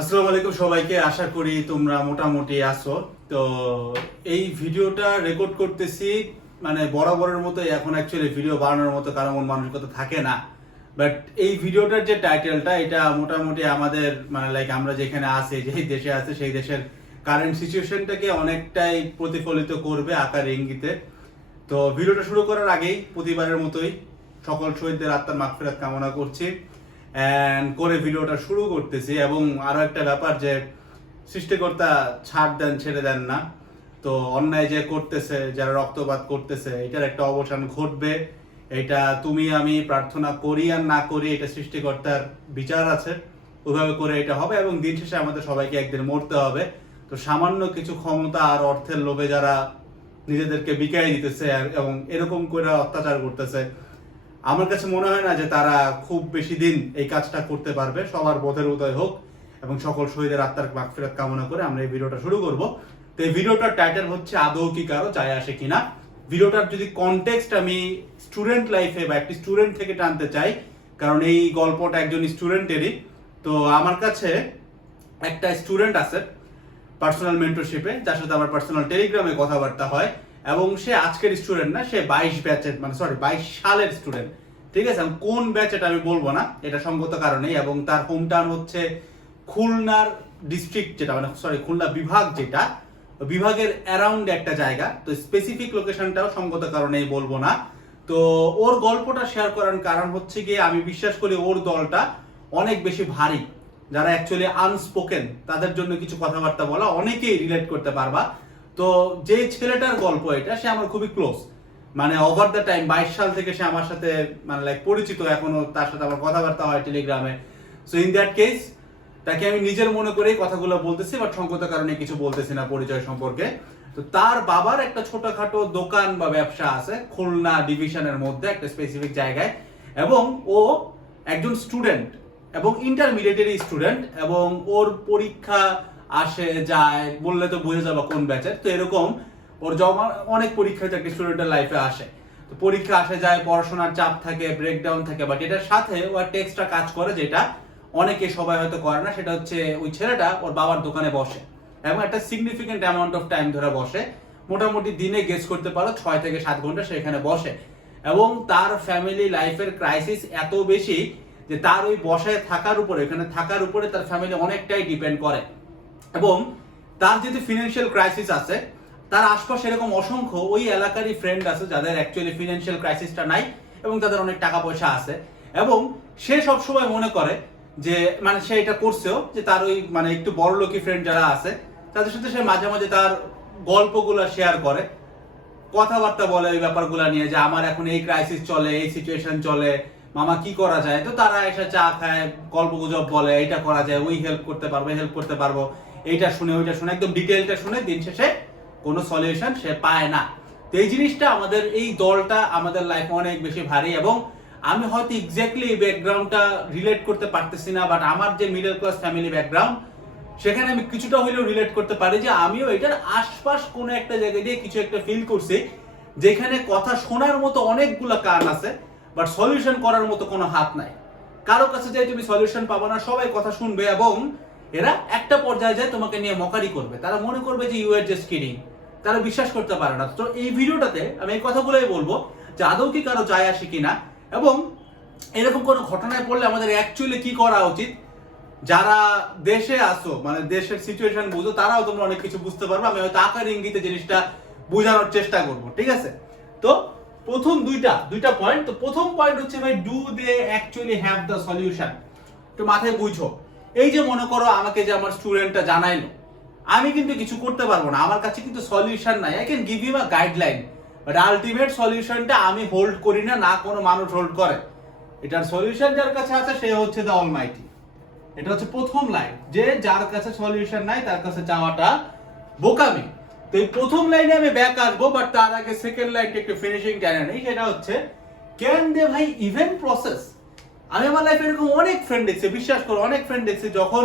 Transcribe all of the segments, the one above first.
আসসালামু আলাইকুম সবাইকে, আশা করি তোমরা মোটামুটি আছো। তো এই ভিডিওটা রেকর্ড করতেছি মানে বরাবরের মতো এখন অ্যাকচুয়ালি ভিডিও বানানোর মতো কারও মন মানসিকতা থাকে না। বাট এই ভিডিওটার যে টাইটেলটা এটা মোটামুটি আমাদের মানে লাইক আমরা যেখানে আছি, যেই দেশে আছে, সেই দেশের কারেন্ট সিচুয়েশনটাকে অনেকটাই প্রতিফলিত করবে আকার ইঙ্গিতে। তো ভিডিওটা শুরু করার আগেই প্রতিবারের মতোই সকল শহীদদের আত্মার মাগফিরাত কামনা করছি। অ্যান্ড করে ভিডিওটা শুরু করতেছি এবং আরও একটা ব্যাপার যে সৃষ্টিকর্তা ছাড় দেন, ছেড়ে দেন না। তো অন্যায় যে করতেছে, যারা রক্তপাত করতেছে, এটার একটা অবসান ঘটবে। এটা তুমি, আমি প্রার্থনা করি আর না করি, এটা সৃষ্টিকর্তার বিচার আছে। ওইভাবে করে এটা হবে এবং দিন শেষে আমাদের সবাইকে একদিন মরতে হবে। তো সামান্য কিছু ক্ষমতা আর অর্থের লোভে যারা নিজেদেরকে বিকাই দিতেছে এবং এরকম করে অত্যাচার করতেছে আমার কাছে মনে হয় না যে তারা খুব বেশি দিন এই কাজটা করতে পারবে। সবার বোধের উদয় হোক এবং সকল শহীদের আত্মার মাগফিরাত কামনা করে আমরা এই ভিডিওটা শুরু করব। তো এই ভিডিওটার টাইটেল হচ্ছে আদৌ কি কারও যায় আসে কিনা? ভিডিওটার যদি কনটেক্সট আমি স্টুডেন্ট লাইফে বা একটি স্টুডেন্ট থেকে টানতে চাই, কারণ এই গল্পটা একজন স্টুডেন্টেরই তো আমার কাছে একটা স্টুডেন্ট আছে পার্সোনাল মেন্টরশিপে যার সাথে আমার পার্সোনাল টেলিগ্রামে কথাবার্তা হয়। এবং সে আজকের স্টুডেন্ট না, সে বাইশ ব্যাচের মানে সরি বাইশ সালের স্টুডেন্ট ঠিক আছে? কোন ব্যাচ এটা আমি বলব না, এটা সঙ্গত কারণে এবং তার হোম টাউন হচ্ছে খুলনার ডিস্ট্রিক্ট যেটা মানে সরি খুলনা বিভাগ যেটা। বিভাগের অ্যারাউন্ড একটা জায়গা। তো স্পেসিফিক লোকেশনটাও সঙ্গত কারণেই বলব না। তো ওর গল্পটা শেয়ার করার কারণ হচ্ছে গিয়ে, আমি বিশ্বাস করি ওর দলটা অনেক বেশি ভারী। যারা অ্যাকচুয়ালি আনস্পোকেন তাদের জন্য কিছু কথাবার্তা বলা অনেকেই রিলেট করতে পারবা। তো যে ছেলেটার গল্প এটা, সে আমার খুবই ক্লোজ মানে ওভার দ্য টাইম বাইশ সাল থেকে সে আমার সাথে মানে লাইক পরিচিত, এখনও তার সাথে আমার কথাবার্তা হয় টেলিগ্রামে সো ইন দ্যাট কেস তাকে আমি নিজের মনে করেই কথাগুলো বলতেছি বাট সংকত কারণে কিছু বলতেছি না পরিচয় সম্পর্কে। তো তার বাবার একটা ছোটখাটো দোকান বা ব্যবসা আছে, খুলনা ডিভিশনের মধ্যে, একটা স্পেসিফিক জায়গায়। এবং ও একজন স্টুডেন্ট এবং ইন্টারমিডিয়েটের স্টুডেন্ট এবং ওর পরীক্ষা আসে, যায়, বললে তো বুঝে যাবে কোন ব্যাচের তো এরকম ওর জমা অনেক পরীক্ষা থাকে স্টুডেন্টের লাইফে আসে। তো পরীক্ষা আসে, যায়, পড়াশোনার চাপ থাকে ব্রেকডাউন থাকে বাট এটার সাথে ও একটা এক্সট্রা কাজ করে যেটা অনেকে সবাই হয়তো করে না, সেটা হচ্ছে ওই ছেলেটা ওর বাবার দোকানে বসে এবং একটা সিগনিফিকেন্ট অ্যামাউন্ট অফ টাইম ধরে বসে। মোটামুটি দিনে গেস করতে পারো, ছয় থেকে সাত ঘণ্টা সেখানে বসে। এবং তার ফ্যামিলি লাইফের ক্রাইসিস এত বেশি যে তার ওই বসায় থাকার উপরে এখানে থাকার উপরে তার ফ্যামিলি অনেকটাই ডিপেন্ড করে। এবং তার যদি ফিনান্সিয়াল ক্রাইসিস আছে, তার আশপাশে এরকম অসংখ্য ওই এলাকারই ফ্রেন্ড আছে যাদের অ্যাকচুয়ালি ফিনান্সিয়াল ক্রাইসিসটা নাই এবং তাদের অনেক টাকা পয়সা আছে। এবং সে সব সময় মনে করে যে মানে সে এটা করছেও যে তার ওই মানে একটু বড় লোকি ফ্রেন্ড যারা আছে, তাদের সাথে সে মাঝে মাঝে তার গল্পগুলো শেয়ার করে, কথাবার্তা বলে ওই ব্যাপারগুলো নিয়ে যে আমার এখন এই ক্রাইসিস চলে, এই সিচুয়েশন চলে, মামা কি করা যায়? তো তারা এসে চা খায়, গল্প গুজব বলে এইটা করা যায়, ওই হেল্প করতে পারব হেল্প করতে পারব। এইটা শুনে, ওইটা শুনে, একদম ডিটেলটা শুনে দিন শেষে কোনো সলিউশন সে পায় না। তো এই জিনিসটা আমাদের, এই দলটা আমাদের লাইফে অনেক বেশি ভারী এবং আমি হয়তো এক্স্যাক্টলি এই ব্যাকগ্রাউন্ডটা রিলেট করতে পারতেছি না বাট আমার যে মিডল ক্লাস ফ্যামিলি ব্যাকগ্রাউন্ড সেখানে আমি কিছুটা হলেও রিলেট করতে পারি যে আমিও এটার আশপাশ কোনো একটা জায়গা দিয়ে কিছু একটা ফিল করছি, যেখানে কথা শোনার মতো অনেকগুলো কান আছে বাট সলিউশন করার মতো কোনো হাত নাই। কারও কাছে যাই তুমি সলিউশন পাবো না, সবাই কথা শুনবে এবং এরা একটা পর্যায়ে যায় তোমাকে নিয়ে মকারি করবে। তারা মনে করবে যে ইউ আর জাস্ট কিডিং তারা বিশ্বাস করতে পারে না। তো এই ভিডিওটাতে আমি এই কথাগুলোই বলব যে, আদৌ কি কারও যায় আসে কিনা? এবং এরকম কোনো ঘটনায় পড়লে আমাদের অ্যাকচুয়ালি কি করা উচিত? যারা দেশে আসো মানে দেশের সিচুয়েশন বুঝো, তারাও তোমরা অনেক কিছু বুঝতে পারবে। আমি হয়তো আকার ইঙ্গিতে জিনিসটা বোঝানোর চেষ্টা করব, ঠিক আছে? তো প্রথম দুইটা দুইটা পয়েন্ট তো প্রথম পয়েন্ট হচ্ছে ভাই do they actually have the solution একটু মাথায় বুঝো। এই যে মনে করো আমাকে যে আমার স্টুডেন্টটা জানাইলো, আমি কিন্তু কিছু করতে পারব না। আমার কাছে কিন্তু সলিউশন নাই। I can give you a guideline but ultimate সলিউশনটা আমি হোল্ড করি না না কোনো মানুষ হোল্ড করে। এটার সলিউশন যার কাছে আছে, সে হচ্ছে দ্য অলমাইটি এটা হচ্ছে প্রথম লাইন যে যার কাছে সলিউশন নাই, তার কাছে চাওয়াটা বোকামি। তো এই প্রথম লাইনে আমি ব্যাক আসব বাট তার আগে সেকেন্ড লাইনটা একটু ফিনিশিং টাইনে নেই, সেটা হচ্ছে ক্যান দে ভাই ইভেন প্রসেস আমি আমার লাইফে এরকম অনেক ফ্রেন্ড দেখছি, বিশ্বাস করো, অনেক ফ্রেন্ড দেখছি যখন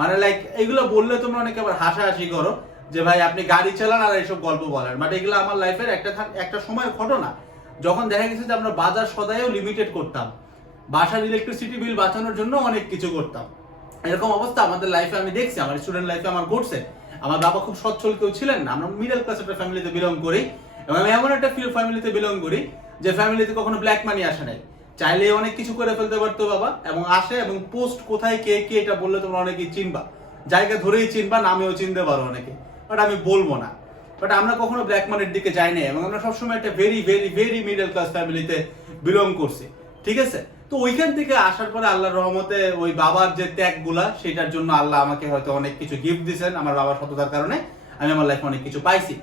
মানে লাইক এগুলো বললে তোমরা অনেকে আবার হাসাহাসি করো, যে ভাই আপনি গাড়ি চালান আর এইসব গল্প বলেন বাট এগুলো আমার লাইফের একটা একটা সময়ের ঘটনা। যখন দেখা গেছে যে আমরা বাজার সদাইও লিমিটেড করতাম। বাসার ইলেকট্রিসিটি বিল বাঁচানোর জন্য অনেক কিছু করতাম। এরকম অবস্থা আমাদের লাইফে আমি দেখছি, আমার স্টুডেন্ট লাইফে আমার ঘটছে। আমার বাবা খুব সচ্ছল কেউ ছিলেন না, আমরা মিডল ক্লাস একটা ফ্যামিলিতে বিলং করি। এবং আমি এমন একটা ফ্যামিলিতে বিলং করি, যে ফ্যামিলিতে কখনো ব্ল্যাক মানি আসে নাই। চাইলে অনেক কিছু করে ফেলতে পারতো বাবা, এবং আসে এবং পোস্ট কোথায় কে কে এটা বললে তোমরা অনেকেই চিনবা। জায়গা ধরেই চিনবা, নামেও চিনতে পারো অনেকে। বাট আমি বলব না। বাট আমরা কখনো ব্ল্যাক মানির দিকে যাই নাই, এবং আমরা সবসময় একটা very very very middle class ফ্যামিলিতে বিলং করছি। ঠিক আছে? তো ওইখান থেকে আসার পরে আল্লাহর রহমতে ওই বাবার যে ত্যাগগুলা, সেটার জন্য আল্লাহ আমাকে হয়তো অনেক কিছু গিফট দিয়েছেন আমার বাবার সততার কারণে। আমি আমার লাইফে অনেক কিছু পাইছি।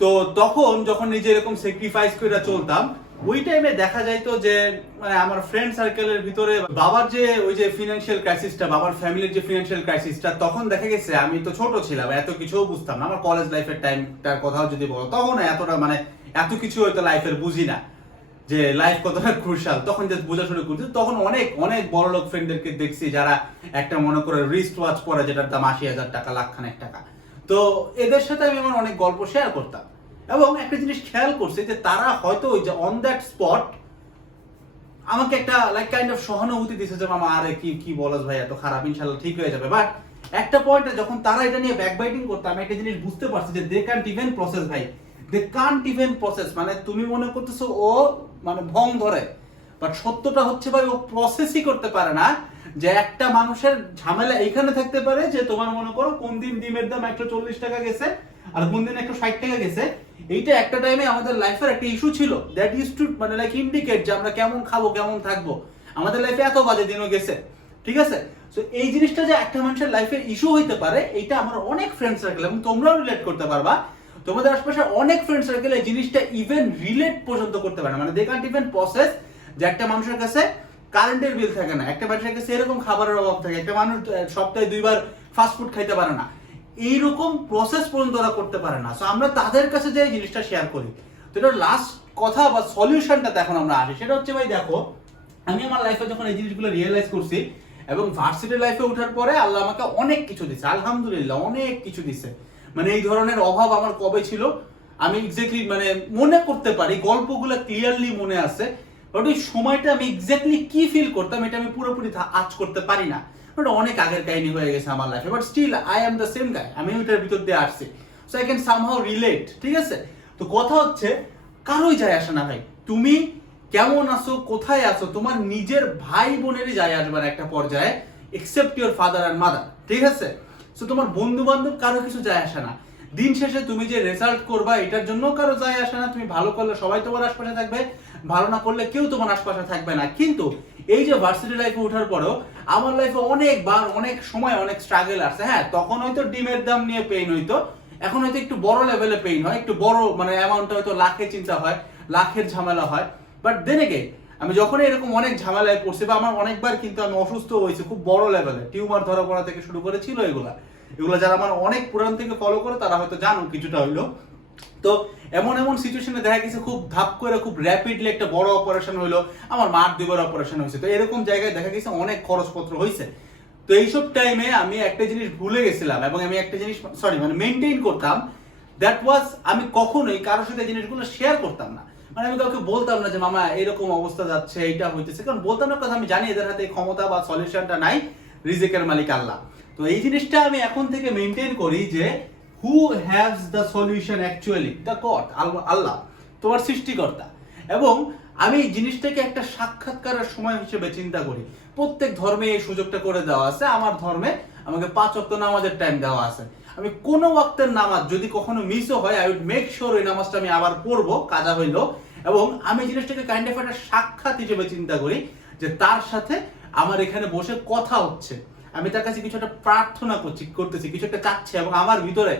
তো তখন যখন নিজে এরকম স্যাক্রিফাইস করে চলতাম ওই টাইমে দেখা যাইতো যে মানে আমার ফ্রেন্ড সার্কেলের ভিতরে বাবার যে ওই যে ফিনান্সিয়াল ক্রাইসিসটা বাবার ফ্যামিলির যে ফিনান্সিয়াল ক্রাইসিসটা তখন দেখা গেছে আমি তো ছোট ছিলাম, এত কিছুও বুঝতাম না। আমার কলেজ লাইফের টাইমটার কথাও যদি বলো, তখন এতটা মানে এত কিছু হয়তো লাইফের বুঝি না, যে লাইফ কতটা ক্রুশাল তখন যে বোঝা শুরু করছি। তখন অনেক অনেক বড় লোক ফ্রেন্ডদেরকে দেখছি যারা একটা মনে করে রিস্ট ওয়াচ পরে, যেটার দাম আশি হাজার টাকা লাখ খানেক টাকা। তো এদের সাথে আমি আমার অনেক গল্প শেয়ার করতাম। এবং একটা জিনিস খেয়াল করছি যে তারা হয়তো ওই যে অন দ্যাট স্পট আমাকে একটা লাইক কাইন্ড অফ সহানুভূতি দিছে যে, মামা, আরে কি কি বলস ভাই, এত খারাপ, ইনশাল্লাহ ঠিক হয়ে যাবে। বাট একটা পয়েন্টে যখন তারা এটা নিয়ে ব্যাক বাইটিং করতো, আমি একটা জিনিস বুঝতে পারছি যে দে কান্ট ইভেন প্রসেস ভাই। দে কান্ট ইভেন প্রসেস মানে তুমি মনে করতেছো ও মানে ভং ধরে। বাট সত্যটা হচ্ছে ভাই, ও প্রসেসই করতে পারে না যে একটা মানুষের ঝামেলা এইখানে থাকতে পারে যে, তোমার মনে করো কোন দিন ডিমের দাম একশো চল্লিশ টাকা গেছে, আর কোন দিন একশো ষাট টাকা গেছে এইটা একটা টাইমে আমাদের লাইফের একটা ইস্যু ছিল। দ্যাট ইজ টু মানে লাইক ইন্ডিকেট যে আমরা কেমন খাব, কেমন থাকব। আমাদের লাইফে এত বাজে দিনও গেছে। ঠিক আছে? সো এই জিনিসটা যে একটা মানুষের লাইফের ইস্যু হইতে পারে, এইটা আমার অনেক ফ্রেন্ড সার্কেল এবং তোমরাও রিলেট করতে পারবা। তোমাদের আশপাশে অনেক ফ্রেন্ড সার্কেল এই জিনিসটা ইভেন রিলেট পর্যন্ত করতে পারে মানে দে কান্ট ইভেন প্রসেস যে একটা মানুষের কাছে কারেন্টের বিল থাকে না। একটা মানুষের কাছে এরকম খাবারের অভাব থাকে। একটা মানুষ সপ্তাহে দুইবার ফাস্টফুড খাইতে পারে না। এইরকম প্রসেস পর্যন্ত ওরা করতে পারে না। সো আমরা তাদের কাছে যে জিনিসটা শেয়ার করি, তো এটা লাস্ট কথা বা সলিউশনটা এখন আমরা আসি। সেটা হচ্ছে ভাই, দেখো, আমি আমার লাইফে যখন এই জিনিসগুলো রিয়েলাইজ করছি এবং ভার্সিটি লাইফে ওঠার পরে আল্লাহ আমাকে অনেক কিছু দিছে, আলহামদুলিল্লাহ, অনেক কিছু দিছে। মানে এই ধরনের অভাব আমার কবে ছিল, আমি এক্স্যাক্টলি মানে মনে করতে পারি, গল্পগুলো ক্লিয়ারলি মনে আছে বাট ওই সময়টা আমি এক্স্যাক্টলি কি ফিল করতাম, এটা আমি পুরোপুরি আজ করতে পারি না। ওটা অনেক আগের কাহিনী হয়ে গেছে আমার লাইফে but still I am the same guy আমি ওইটার ভিতর দিয়ে আসছি। So I can somehow relate ঠিক আছে? তো কথা হচ্ছে, কারোই যায় আসে না ভাই। তুমি কেমন আছো, কোথায় আছো? তোমার নিজের ভাই বোনেরই যায় আসবার একটা পর্যায়ে এক্সেপ্ট ইউর ফাদার আর মাদার ঠিক আছে? সো তোমার বন্ধু বান্ধব কারও কিছু যায় আসে না। দিন শেষে তুমি যে রেজাল্ট করবা, এটার জন্য কারও যায় আসে না। তুমি ভালো করলে সবাই তোমার আশপাশে থাকবে, ভালো না করলে কেউ তোমার আশপাশে থাকবে না। কিন্তু এই যে ভার্সিটি লাইফে ওঠার পরেও আমার লাইফে অনেকবার, অনেক সময় অনেক স্ট্রাগল আসছে। হ্যাঁ তখন হয়তো ডিমের দাম নিয়ে পেইন হইতো, এখন হয়তো একটু বড় লেভেলে পেইন হয়, একটু বড় মানে অ্যামাউন্টটা হয়তো লাখে চিন্তা হয়, লাখের ঝামেলা হয়। বাট দেন এগে আমি যখন এরকম অনেক ঝামেলায় পড়ছি, বা আমার অনেকবার কিন্তু আমি অসুস্থ হয়েছি, খুব বড় লেভেলে টিউমার ধরা পড়া থেকে শুরু করে ছিল এগুলা। এগুলো যারা আমার অনেক পুরান থেকে ফলো করে, তারা হয়তো জানো কিছুটা হইল। তো এমন এমন সিচুয়েশনে দেখা গেছে, খুব ধাপ করে, খুব র্যাপিডলি একটা বড় অপারেশন হইল, আমার মার দুবার অপারেশন হয়েছে। তো এরকম জায়গায় দেখা গেছে অনেক খরচপত্র হয়েছে তো এইসব টাইমে আমি একটা জিনিস ভুলে গেছিলাম এবং আমি একটা জিনিস সরি মানে মেনটেন করতাম দ্যাট ওয়াজ আমি কখনোই কারোর সাথে জিনিসগুলো শেয়ার করতাম না। মানে আমি কাউকে বলতাম না যে, মামা, এরকম অবস্থা যাচ্ছে, এইটা হইতেছে। কারণ বলতাম না কথা, আমি জানি এদের হাতে ক্ষমতা বা সলিউশনটা নাই, রিজিকের মালিক আল্লাহ। তো এই জিনিসটা আমি এখন থেকে মেনটেন করি যে who has the solution actually the God Allah, তোমার সৃষ্টিকর্তা। এবং আমি এই জিনিসটাকে একটা সাক্ষাৎকারের সময় হিসেবে চিন্তা করি। প্রত্যেক ধর্মে এই সুযোগটা করে দেওয়া আছে। আমার ধর্মে আমাকে পাঁচ অক্ট নামাজের টাইম দেওয়া আছে। আমি কোনো ওয়াক্তের নামাজ যদি কখনো মিসও হয় আই উড মেক শিওর ওই নামাজটা আমি আবার পড়ব, কাজা হইল। এবং আমি জিনিসটাকে কাইন্ড অফ একটা সাক্ষাৎ হিসেবে চিন্তা করি যে তার সাথে আমার এখানে বসে কথা হচ্ছে। আমি তার কাছে কিছু একটা প্রার্থনা করছি, করতেছি, কিছু একটা চাচ্ছি এবং আমার ভিতরে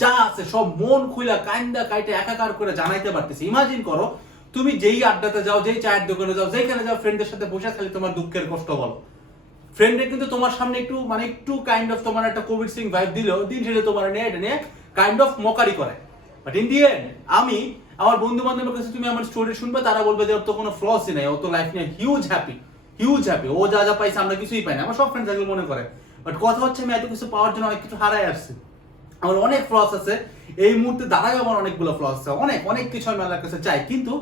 যা আছে সব মন খুইলা কাইন্দা কাইটে একাকার করে জানাইতে পারতেছি। ইমাজিন করো, তুমি যেই আড্ডাতে যাও, যেই চায়ের দোকানে যাও যেখানে যাও ফ্রেন্ডের সাথে বসে খালি তোমার দুঃখের কষ্ট বলো। ফ্রেন্ডে কিন্তু তোমার সামনে একটু মানে একটু কাইন্ড অফ তোমার একটা কোভিড সিং ভাইব দিলেও দিন শেষে তোমার নিয়ে নিয়ে কাইন্ড অফ মকারি করে। বাট ইন দি এন্ড আমি আমার বন্ধু বান্ধবের কাছে তুমি আমার স্টোরি শুনবে, তারা বলবে যে ওর তো কোনো ফ্লসই নাই, ও তো লাইফ নিয়ে হিউজ হ্যাপি হিউজ হ্যাপি ও যা যা পাইছে আমরা কিছুই পাই না। আমার সব ফ্রেন্ড থাকলে মনে করে। বাট কথা হচ্ছে আমি এত কিছু পাওয়ার জন্য অনেক কিছু হারাই আসছি। আমার অনেক ফ্লস আছে। এই মুহূর্তে দাঁড়ায় আমার অনেকগুলো ফ্লস আছে। অনেক অনেক কিছু আমি আল্লাহর কাছে চাই। কিন্তু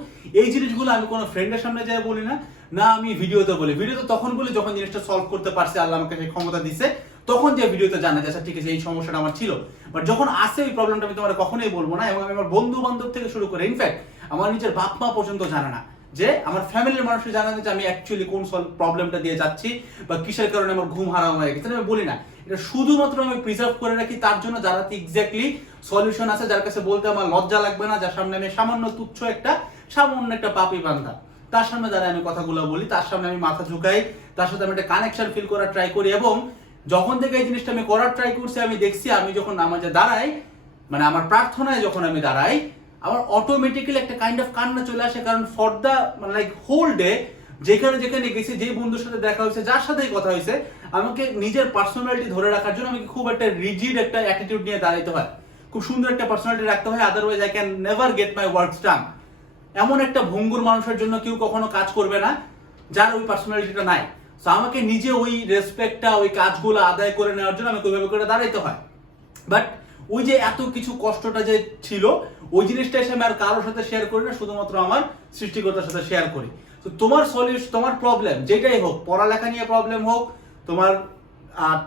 এই জিনিসগুলো আমি কোনো ফ্রেন্ডের সামনে যাই বলি না না আমি ভিডিওতে বলি। ভিডিওতে তখন বলি যখন জিনিসটা সলভ করতে পারছে, আল্লাহ আমাকে সেই ক্ষমতা দিছে, তখন যে ভিডিওতে জানা যায় আচ্ছা ঠিক আছে, এই সমস্যাটা আমার ছিল। বাট যখন আসে ওই প্রবলেমটা আমি তোমার কখনোই বলব না এবং আমি আমার বন্ধু বান্ধব থেকে শুরু করে ইনফ্যাক্ট আমার নিজের বাপ মা পর্যন্ত জানে না। যে আমার ফ্যামিলির মানুষ জানে যে আমি অ্যাকচুয়ালি কোন প্রবলেমটা দিয়ে যাচ্ছি বা কিসের কারণে আমার ঘুম হারাম হয়ে গেছে। আমি বলি না। এটা শুধুমাত্র আমি প্রিজার্ভ করে রাখি, তার জন্য যারা এক্স্যাক্টলি সলিউশন আছে, যার কাছে বলতে আমার লজ্জা লাগবে না, যার সামনে আমি সামান্য তুচ্ছ একটা, সামান্য একটা পাপি বান্ধা। তার সামনে দাঁড়ায় আমি কথাগুলো বলি, তার সামনে আমি মাথা ঝুঁকাই, তার সাথে আমি একটা কানেকশন ফিল করার ট্রাই করি এবং যখন থেকে এই জিনিসটা আমি করার ট্রাই করছি, আমি দেখছি, আমি যখন নামাজে দাঁড়াই মানে আমার প্রার্থনায় যখন আমি দাঁড়াই আমার অটোমেটিক্যালি একটা কাইন্ড অফ কান্না চলে আসে, কারণ ফর দ্য মানে লাইক হোল ডে যেখানে যেখানে গেছি, যে বন্ধুর সাথে দেখা হয়েছে, যার সাথেই কথা হয়েছে, আমাকে নিজের পার্সোনালিটি ধরে রাখার জন্য আমাকে খুব একটা রিজিড একটা অ্যাটিটিউড নিয়ে দাঁড়াইতে হয়। খুব সুন্দর একটা পার্সোনালিটি রাখতে হয় otherwise I can never get my works done এমন একটা ভঙ্গুর মানুষের জন্য কেউ কখনো কাজ করবে না, যার ওই পার্সোনালিটিটা নাই। সো আমাকে নিজে ওই রেসপেক্টটা ওই কাজগুলো আদায় করে নেওয়ার জন্য আমাকে ওইভাবে করে দাঁড়াইতে হয়। বাট ওই যে এত কিছু কষ্টটা যে ছিল, ওই জিনিসটা এসে আমি আর কারোর সাথে শেয়ার করি না, শুধুমাত্র আমার সৃষ্টিকর্তার সাথে শেয়ার করি। তো তোমার সলিউশন তোমার প্রবলেম যেটাই হোক, পড়ালেখা নিয়ে প্রবলেম হোক, তোমার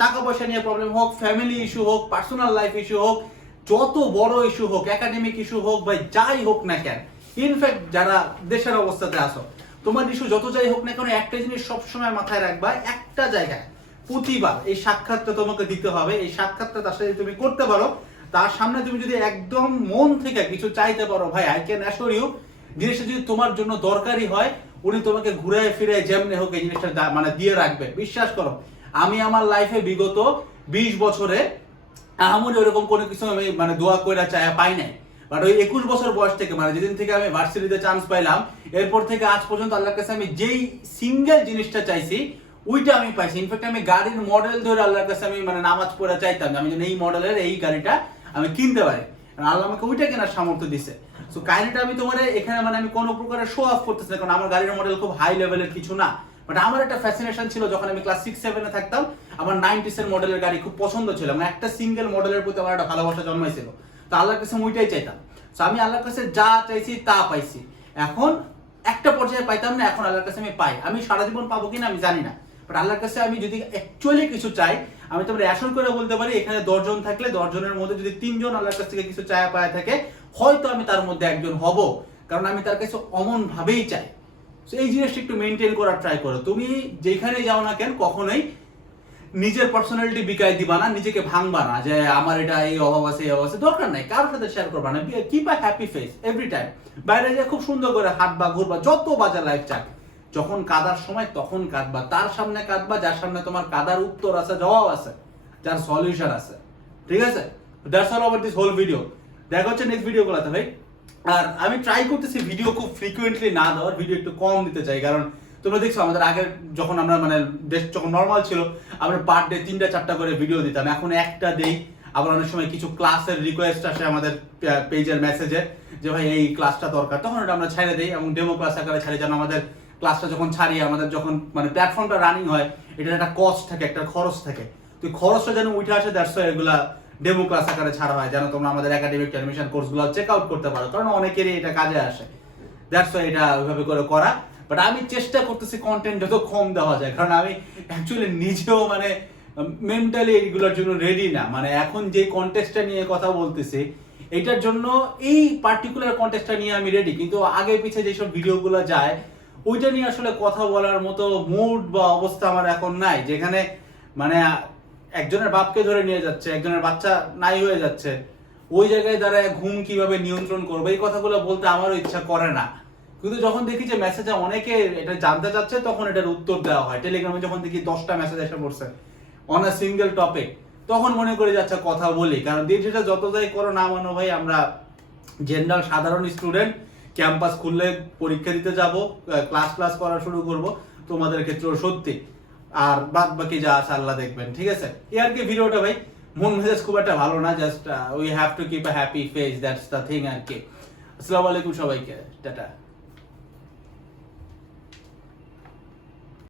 টাকা পয়সা নিয়ে প্রবলেম হোক ফ্যামিলি ইস্যু হোক পার্সোনাল লাইফ ইস্যু হোক, যত বড় ইস্যু হোক একাডেমিক ইস্যু হোক, বা যাই হোক না কেন ইনফ্যাক্ট যারা দেশের অবস্থাতে আসো তোমার ইস্যু যত যাই হোক না কেন, একটা জিনিস সবসময় মাথায় রাখবা, একটা জায়গায় প্রতিবার এই সাক্ষাৎটা তোমাকে দিতে হবে, এই সাক্ষাৎটা তার সাথে তুমি করতে পারো তার সামনে তুমি যদি একদম মন থেকে কিছু চাইতে পারো, ভাই আই ক্যান অ্যাসোর ইউ জিনিসটা যদি তোমার জন্য দরকারি হয়, উনি তোমাকে ঘুরে ফিরে যেমনি হোক এই জিনিসটা মানে দিয়ে রাখবে। বিশ্বাস করো, আমি আমার লাইফে বিগত বিশ বছরে আহামরি ওরকম কোনো কিছু আমি মানে দোয়া কইরা চায়া পাই নাই। বাট ওই একুশ বছর বয়স থেকে মানে যেদিন থেকে আমি ভার্সিটিতে চান্স পাইলাম, এরপর থেকে আজ পর্যন্ত আল্লাহর কাছে আমি যেই সিঙ্গেল জিনিসটা চাইছি, ওইটা আমি পাইছি। ইনফ্যাক্ট আমি গাড়ির মডেল ধরে আল্লাহর কাছে আমি মানে নামাজ পড়া চাইতাম। আমি যেন এই মডেলের এই গাড়িটা আমি কিনতে পারি। আল্লাহ আমাকে ওইটা কেনার সামর্থ্য দিছে। সো কাহিনীটা আমি তোমার এখানে মানে আমি কোনো প্রকারের শো অফ করতেছি কারণ আমার গাড়ির মডেল খুব হাই লেভেলের কিছু না। বাট আমার একটা ফ্যাসিনেশন ছিল যখন আমি ক্লাস সিক্স সেভেনে থাকতাম, আমার নাইনটিস এর মডেলের গাড়ি খুব পছন্দ ছিল মানে একটা সিঙ্গেল মডেলের প্রতি আমার একটা ভালোবাসা জন্মাইছিল। তো আল্লাহর কাছে ওইটাই চাইতাম। তো আমি আল্লাহর কাছে যা চাইছি তা পাইছি। এখন একটা পর্যায়ে পাইতাম না, এখন আল্লাহর কাছে আমি পাই। আমি সারা জীবন পাবো কিনা আমি জানি না। বাট আল্লাহর কাছে আমি যদি অ্যাকচুয়ালি কিছু চাই আমি তোমার অ্যাসন করে বলতে পারি, এখানে দশজন থাকলে দশজনের মধ্যে যদি তিনজন আল্লাহর কাছ থেকে কিছু চায়া পায়া থাকে, হয়তো আমি তার মধ্যে একজন হব। কারণ আমি তার কাছে অমন ভাবেই চাই এই জিনিসটা একটু মেনটেন করার ট্রাই করো। তুমি যেখানে যাও না কেন, কখনোই নিজের পার্সোনালিটি বিকায় দিবা না, নিজেকে ভাঙবা না যে আমার এটা এই অভাব আছে, এই অভাব আছে, দরকার নাই। কারোর সাথে শেয়ার করবা না। Keep a happy face every time বাইরে যে খুব সুন্দর করে হাঁটবা, ঘুরবা, যত বাজার লাইফ চাক। যখন কাদার সময়, তখন কাঁদবা। তার সামনে কাঁদবা, যার সামনে তোমার কাদার উত্তর আছে, জবাব আছে, যার সলিউশন আছে। ঠিক আছে? That's all over this whole video দেখা হচ্ছে নেক্সট ভিডিও গুলাতে, ভাই। আর আমি ট্রাই করতেছি ভিডিও খুব ফ্রিকুয়েন্টলি না দেওয়ার ভিডিও একটু কম দিতে চাই। কারণ তোমরা দেখছ, আমাদের আগে যখন আমরা মানে দেশ যখন নর্মাল ছিল, আমরা পার ডে তিনটা, চারটা করে ভিডিও দিতাম। এখন একটা দেই। আবার অনেক সময় কিছু ক্লাসের রিকোয়েস্ট আসে আমাদের পেজের মেসেজে যে, ভাই, এই ক্লাসটা দরকার। তখন ওটা আমরা ছেড়ে দিই এবং ডেমো ক্লাস আকারে ছাড়ি যেন আমাদের ক্লাসটা যখন ছাড়ি আমাদের যখন মানে প্ল্যাটফর্মটা রানিং হয়, এটার একটা কস্ট থাকে, একটা খরচ থাকে। তো খরচটা যেন উঠে আসে দ্যাটস এগুলা ডেমো ক্লাস আকারে ছাড়া হয়, যেন তোমরা আমাদের একাডেমিক অ্যাডমিশন কোর্সগুলো চেক আউট করতে পারো। কারণ অনেকেরই এটা কাজে আসে। দ্যাটস এটা ওইভাবে করে করা। বাট আমি চেষ্টা করতেছি কন্টেন্ট যত কম দেওয়া যায়, কারণ আমি অ্যাকচুয়ালি নিজেও মানে মেন্টালি এইগুলোর জন্য রেডি না। মানে এখন যে কন্টেস্টটা নিয়ে কথা বলতেছি, এটার জন্য এই পার্টিকুলার কন্টেস্টটা নিয়ে আমি রেডি কিন্তু আগে পিছে যেসব ভিডিওগুলো যায় ওইটা নিয়ে আসলে কথা বলার মতো মুড বা অবস্থা আমার এখন নাই, যেখানে মানে একজনের বাপকে ধরে নিয়ে যাচ্ছে, একজনের বাচ্চা নাই হয়ে যাচ্ছে, ওই জায়গায় দাঁড়ায় ঘুম কীভাবে নিয়ন্ত্রণ করবে, এই কথাগুলো বলতে আমারও ইচ্ছা করে না। কিন্তু যখন দেখি যে মেসেজে অনেকে এটা জানতে চাচ্ছে, তখন এটার উত্তর দেওয়া হয়। টেলিগ্রামে যখন দেখি দশটা মেসেজ এসে পড়ছে অন আ সিঙ্গেল টপিক তখন মনে করে যাচ্ছে কথা বলি। কারণ দিন সেটা যত যাই করো না মানো ভাই, আমরা জেনারেল সাধারণ স্টুডেন্ট ক্যাম্পাস খুললে পরীক্ষা দিতে যাব ক্লাস ক্লাস করা শুরু করব, তোমাদের ক্ষেত্রেও সত্যি। আর বাদ বাকি যা আছে আল্লাহ দেখবেন, ঠিক আছে? এ আর কি ভিডিওটা ভাই? মন মেজাজ খুব একটা ভালো না just we have to keep a happy face that's the thing আর কি। আসসালামু আলাইকুম সবাইকে, টাটা।